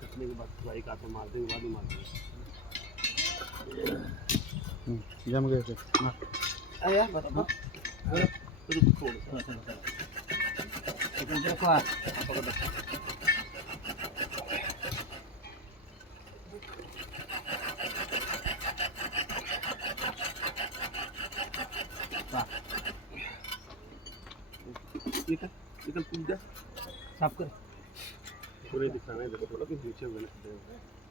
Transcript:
कटने के बाद फ्राई का तो मार देंगे, बाद में मार देंगे। जम गए थे यार बता थोड़ा सा चिकन देखो पकड़ ठीक है, चिकन पूछ जा साफ कर पूरे दिखाना है, देखो थोड़ा कि नीचे बने